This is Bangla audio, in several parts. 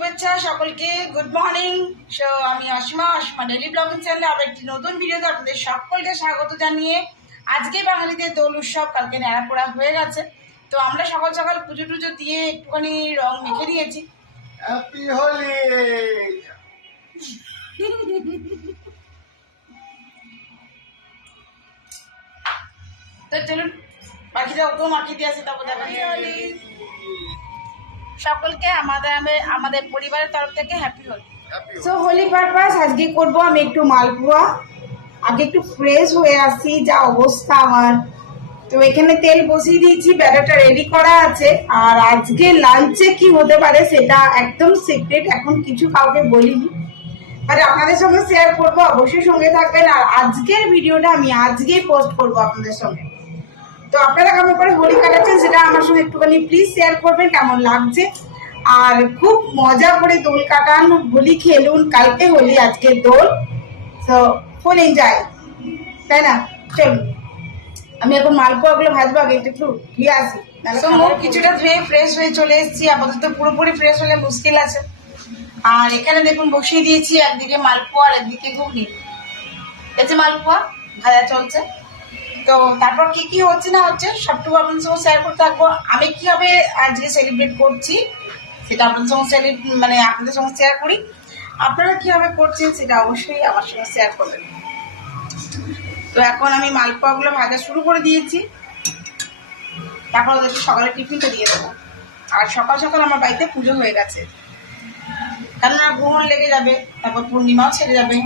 শুভেচ্ছা সকলকে, গুড মর্নিং। সো আমি অসীমা ডেইলি ব্লগিং চ্যানেলে আবার একটি নতুন ভিডিওতে আপনাদের সকলকে স্বাগত জানিয়ে আজকে বাঙালিদের দোল উৎসব, কালকে নেড়াপোড়া হয়ে গেছে। তো আমরা সকাল সকাল পুজো টুজো দিয়ে একটুখানি রং মেখে দিয়েছি। হ্যাপি হোলি। তো চলুন বাকিটা ওকেও মাখিয়ে দিয়ে আসি, তারপর দেখা হোলি সকলকে আমাদের পরিবারের তরফ থেকে happy Holi. So Holi purpose আজকে করবো আমি একটু মালপোয়া। আগে একটু ফ্রেশ হয়ে আসি, যা অবস্থা আমার। তো এখানে তেল বসিয়ে দিয়েছি, ব্যাটারটা রেডি করা আছে। আর আজকে লাঞ্চে কি হতে পারে সেটা একদম সিক্রেট, এখন কিছু কাউকে বলিনি, আর আপনাদের সঙ্গে শেয়ার করবো। অবশ্যই সঙ্গে থাকবেন। আর আজকের ভিডিওটা আমি আজকেই পোস্ট করবো আপনাদের সঙ্গে। তো আপনারা কেমন করে হোলি কাটাচ্ছেন সেটা আমার সঙ্গে একটুখানি প্লিজ শেয়ার করবেন, কেমন লাগছে। আর খুব মজা করে দোল কাটান, হোলি খেলুন। কালকে হোলি, আজকে দোল। তো ফুল এনজয়, তাই না? চলুন আমি এখন মালপোয়াগুলো ভাজবো, আগে একটু ধুয়ে আসি। মুখ কিছুটা ধুয়ে ফ্রেশ হয়ে চলে এসেছি। আপাতত পুরোপুরি ফ্রেশ হলে মুশকিল আছে। আর এখানে দেখুন বসিয়ে দিয়েছি একদিকে মালপোয়া আর একদিকে ঘুগনি। এই যে মালপোয়া ভাজা চলছে। তো তারপর কি কি হচ্ছে না হচ্ছে সবটুকু আপনাদের সঙ্গে শেয়ার করতে থাকবো। আমি কিভাবে আজকে সেলিব্রেট করছি সেটা আপনাদের সঙ্গে শেয়ার করি। আপনারা কিভাবে করছেন সেটা অবশ্যই আমার সঙ্গে শেয়ার করবেন। তো এখন আমি মালপোয়াগুলো ভাজা শুরু করে দিয়েছি। তারপর ওদেরকে সকালে টিফিনটা দিয়ে দেবো। আর সকাল সকাল আমার বাড়িতে পুজো হয়ে গেছে, কেননা গ্রহণ লেগে যাবে, তারপর পূর্ণিমাও ছেড়ে যাবে।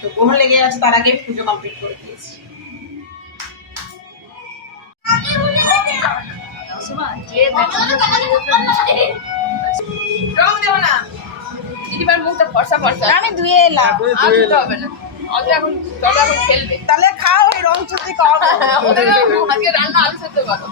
তো গ্রহণ লেগে গেছে, তার আগে পুজো কমপ্লিট করে দিয়েছি। আমি ধুয়ে এলাম, খেলবে তাহলে খাও, এই রং চুক্তি রান্না আলু সেদ্ধ করো।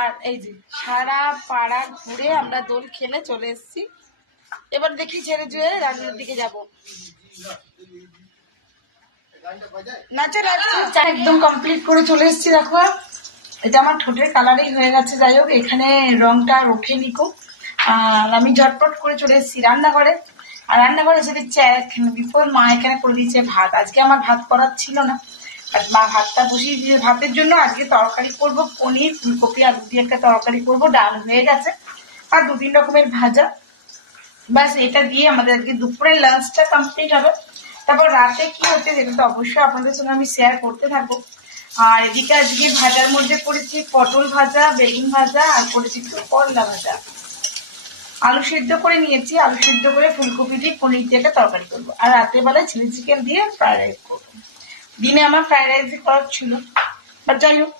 আর এই যে সারা পাড়া ঘুরে আমরা দোল খেলে চলে এসেছি। এবার দেখি ছেড়ে জুয়ে রাজুর দিকে যাবো। নাচা একদম কমপ্লিট করে চলে এসেছি। দেখো এটা আমার ঠোঁটের কালারই হয়ে গেছে। যাই হোক, এখানে রংটা আর ওঠেনি কো। আর আমি ঝটপট করে চলে এসেছি রান্নাঘরে। আর রান্নাঘরে এসে দেখছি বিফোর মা এখানে করে দিয়েছে ভাত। আজকে আমার ভাত করার ছিল না, মা ভাতটা বসিয়ে দিয়ে ভাতের জন্য আজকে তরকারি করবো, পনির ফুলকপি আলু দিয়ে একটা তরকারি করবো। ডাল হয়ে গেছে আর 2-3 রকমের ভাজা, ব্যাস এটা দিয়ে আমাদের আজকে দুপুরের লাঞ্চটা কমপ্লিট হবে। তারপর রাতে কি হচ্ছে সেটা তো অবশ্যই আপনাদের সঙ্গে আমি শেয়ার করতে থাকবো। আর এদিকে আজকে ভাজার মধ্যে করেছি পটল ভাজা, বেগুন ভাজা, আর করেছি একটু করলা ভাজা। আলু সিদ্ধ করে নিয়েছি, আলু সিদ্ধ করে ফুলকপি দিয়ে পনির দিয়ে একটা তরকারি করবো। আর রাতের বেলায় চিলি চিকেন দিয়ে ফ্রাইড রাইস করবো। দিনে আমার ফ্রাইড রাইস করার ছিল, বাট যাই হোক।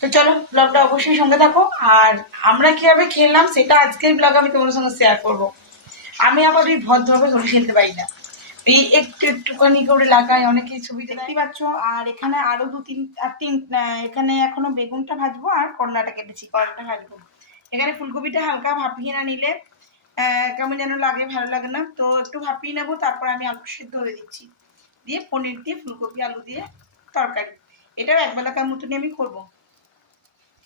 তো চলো ব্লগটা অবশ্যই সঙ্গে থাকো। আর আমরা কিভাবে খেললাম সেটা আজকের ব্লগ আমি তোমার সঙ্গে শেয়ার করবো। আমি আবার ওই ভদ্রভাবে হোলি খেলতে পারি না, এই একটুখানি করে লাগাই, অনেকে ছবি দেখতে পাচ্ছ। আর এখানে আরো 2-3 এখানে এখনো বেগুনটা ভাজবো আর করলাটা কেটেছি, করলাটা ভাজবো। এখানে ফুলকপিটা হালকা ভাপিয়ে না নিলে কেমন যেন লাগে, ভালো লাগে না। তো একটু ভাপিয়ে নেবো, তারপর আমি আলু সিদ্ধ হয়ে দিচ্ছি, দিয়ে পনির দিয়ে ফুলকপি আলু দিয়ে তরকারি। এটাও একবেলাকার মতনই আমি করবো।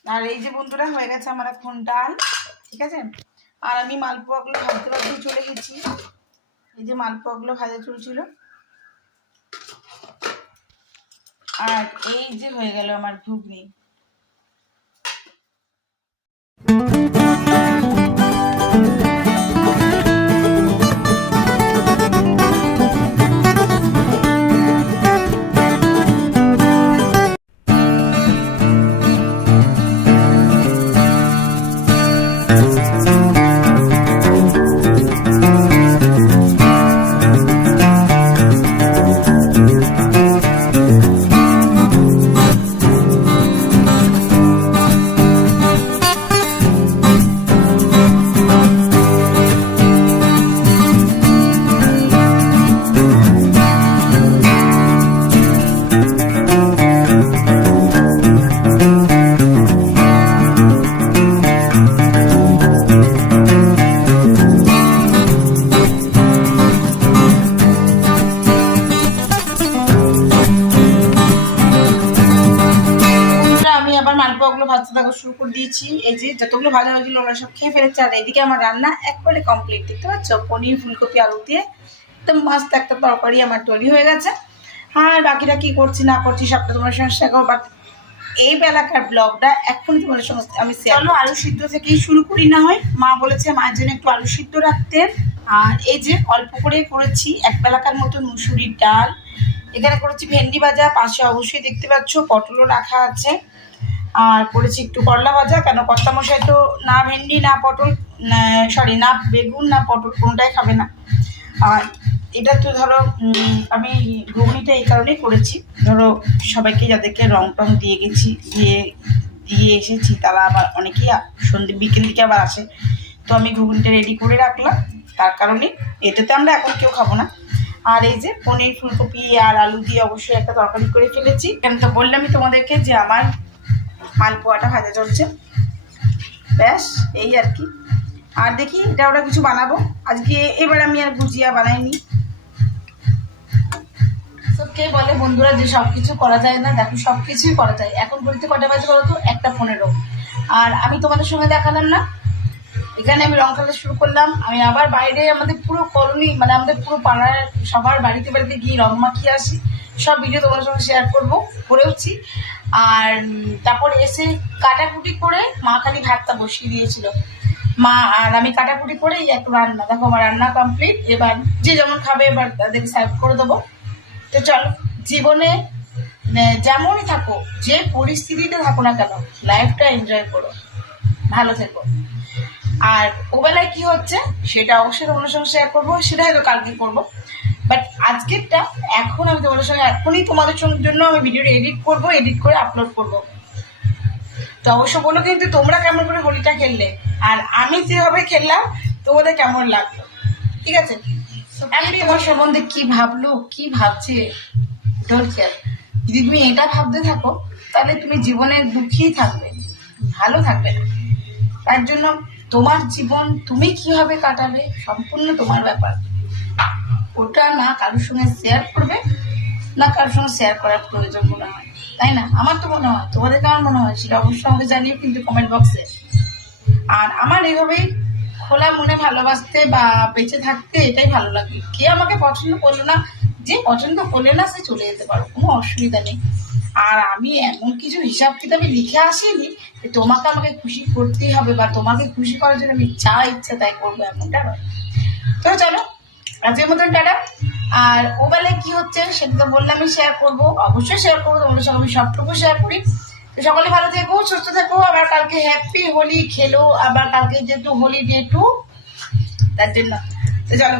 আর এই যে বন্ধুরা হয়ে গেছে আমার এখন ডাল, ঠিক আছে। আর আমি মালপোয়াগুলো ভাজতে চলে গেছি। এই যে মালপোয়াগুলো ভাজা চলছিল। আর এই যে হয়ে গেল আমার ঘুগনি। ডালনাগুলো ভাজতে থাকা শুরু করে দিয়েছি। এই যে যতগুলো ভাজা হয়েছিল ওরা সব খেয়ে ফেলেছে। আর এদিকে আমার রান্না একবারে কমপ্লিট, দেখতে পাচ্ছ, পনির ফুলকপি আলু দিয়ে একদম মাস্ত একটা তরকারি আমার তৈরি হয়ে গেছে। আর বাকিটা কি করছি না করছি সবটা তোমার সঙ্গে শেয়ার করবো, বাট এই বেলাকার ব্লগটা এখনই তোমাদের সঙ্গে আমি চলো আলু সিদ্ধ থেকেই শুরু করি না হয়। মা বলেছে মায়ের জন্য একটু আলু সিদ্ধ রাখতে। আর এই যে অল্প করে করেছি এক বেলাকার মতো মুসুরির ডাল, এখানে করেছি ভেন্ডি ভাজা, পাশে অবশ্যই দেখতে পাচ্ছ পটলও রাখা আছে। আর করেছি একটু করলা ভাজা, কেন কর্তা মশাই তো না ভেন্ডি না পটল, সরি না বেগুন না পটল কোনটাই খাবে না। আর এটা তো ধরো আমি ঘুগনিটা এই কারণেই করেছি, ধরো সবাইকে যাদেরকে রং টং দিয়ে গেছি, দিয়ে এসেছি, তারা আবার অনেকেই সন্ধ্যে বিকেল দিকে আবার আসে, তো আমি ঘুগনিটা রেডি করে রাখলাম তার কারণে। এটাতে আমরা এখন কেউ খাবো না। আর এই যে পনির ফুলকপি আর আলু দিয়ে অবশ্যই একটা তরকারি করে ফেলেছি। কেন তো বললামই তোমাদেরকে যে আমার মালপোয়াটা ভাজা চলছে, ব্যাস এই আর কি। আর দেখি এটা ওরা কিছু বানাবো আজকে। এবার আমি আর গুজিয়া বানাইনি। কে বলে বন্ধুরা যে সবকিছু করা যায় না, দেখো সবকিছুই করা যায়। এখন বলতে কটা বাজে বলো তো, 1:15। আর আমি তোমাদের সঙ্গে দেখালাম না, এখানে আমি রং খেলা শুরু করলাম। আমি আবার বাইরে আমাদের পুরো কলোনি, মানে আমাদের পুরো পাড়ার সবার বাড়িতে বাড়িতে গিয়ে রং মাখিয়ে আসি। সব ভিডিও তোমাদের সঙ্গে শেয়ার করেওছি। আর তারপর এসে কাটাকুটি করে মা খালি ভাতটা বসিয়ে দিয়েছিল মা, আর আমি কাটাকুটি করে একটু রান্না, দেখো আমার রান্না কমপ্লিট। এবার যে যেমন খাবে এবার তাদেরকে সার্ভ করে দেবো। তো চলো, জীবনে যেমনই থাকো, যে পরিস্থিতিতে থাকো না কেন, লাইফটা এনজয় করো, ভালো থেকো। আর ওবেলায় কি হচ্ছে সেটা অবশ্যই তোমাদের সঙ্গে শেয়ার করবো, সেটা হয়তো কালকে করবো। বাট আজকেরটা এখন আমি তোমাদের সঙ্গে এখনই তোমাদের জন্য আমি ভিডিওটা এডিট করে আপলোড করবো। তো অবশ্য বলো কিন্তু তোমরা কেমন করে হোলিটা খেললে, আর আমি যেভাবে খেললাম তোমাদের কেমন লাগলো, ঠিক আছে? তোমার সম্বন্ধে কি ভাবলো কি ভাবছে ডোন্ট কেয়ার। যদি তুমি এটা ভাবতে থাকো তাহলে তুমি জীবনে দুঃখী থাকবে, ভালো থাকবে না। তার জন্য তোমার জীবন তুমি কিভাবে কাটাবে সম্পূর্ণ তোমার ব্যাপার। ওটা না কারোর সঙ্গে শেয়ার করবে, না কারোর সঙ্গে শেয়ার করার প্রয়োজন মনে হয়, তাই না? আমার তো মনে হয়। তোমাদের কেমন মনে হয় সেটা অবশ্যই আমাকে জানিও কিন্তু কমেন্ট বক্সে। আর আমার এইভাবেই খোলা মনে ভালোবাসতে বা বেঁচে থাকতে এটাই ভালো লাগে। কে আমাকে পছন্দ করলো না, যে পছন্দ করলে না সে চলে যেতে পারো, কোনো অসুবিধা নেই। আর আমি এমন কিছু হিসাব কিতাবে লিখে আসিনি যে তোমাকে আমাকে খুশি করতেই হবে বা তোমাকে খুশি করার জন্য আমি যা ইচ্ছা তাই করবো, এমনটা নয়। তো চলো আজকের মতন টাটা। আর ওবেলায় কি হচ্ছে সেটা তো বললামই, শেয়ার করবো, অবশ্যই শেয়ার করবো তোমাদের সঙ্গে, আমি সবটুকু শেয়ার করি। তো সকলে ভালো থেকো, সুস্থ থেকো। আবার কালকে হ্যাপি হোলি খেলো, আবার কালকে যেহেতু হোলি ডে 2, তার জন্য। তো চলো।